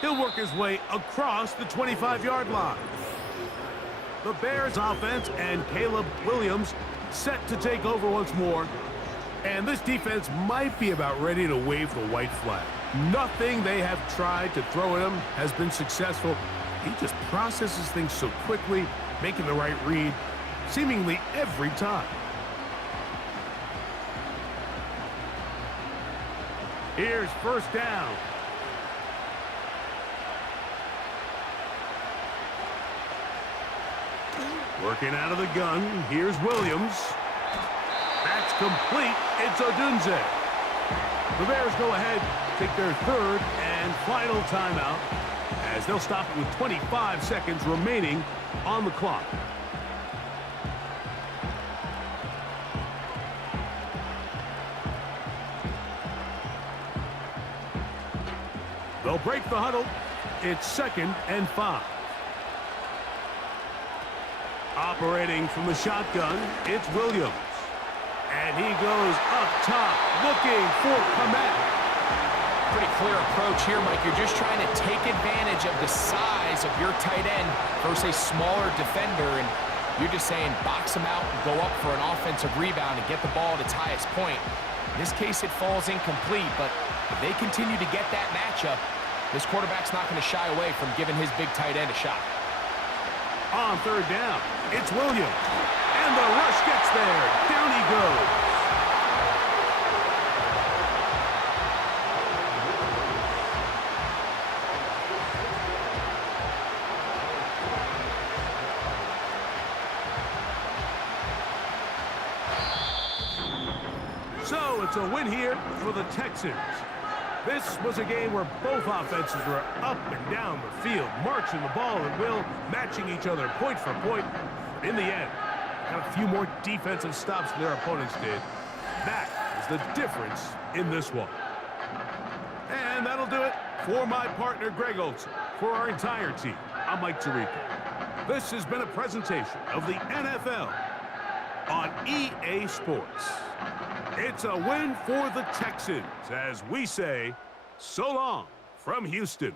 He'll work his way across the 25-yard line. The Bears offense and Caleb Williams set to take over once more. And this defense might be about ready to wave the white flag. Nothing they have tried to throw at him has been successful. He just processes things so quickly, making the right read seemingly every time. Here's first down. Working out of the gun, here's Williams. That's complete. It's Odunze. The Bears go ahead, take their third and final timeout as they'll stop it with 25 seconds remaining on the clock. They'll break the huddle. It's 2nd and 5. Operating from the shotgun, it's Williams. And he goes up top, looking for Komet. Pretty clear approach here, Mike. You're just trying to take advantage of the size of your tight end versus a smaller defender, and you're just saying box him out and go up for an offensive rebound and get the ball at its highest point. In this case, it falls incomplete, but if they continue to get that matchup, this quarterback's not going to shy away from giving his big tight end a shot. On third down, it's Williams. And the rush gets there. Down he goes. So it's a win here for the Texans. This was a game where both offenses were up and down the field, marching the ball at will, matching each other point for point. In the end, got a few more defensive stops than their opponents did. That is the difference in this one. And that'll do it for my partner, Greg Olson. For our entire team, I'm Mike Tirico. This has been a presentation of the NFL on EA Sports. It's a win for the Texans as we say so long from Houston.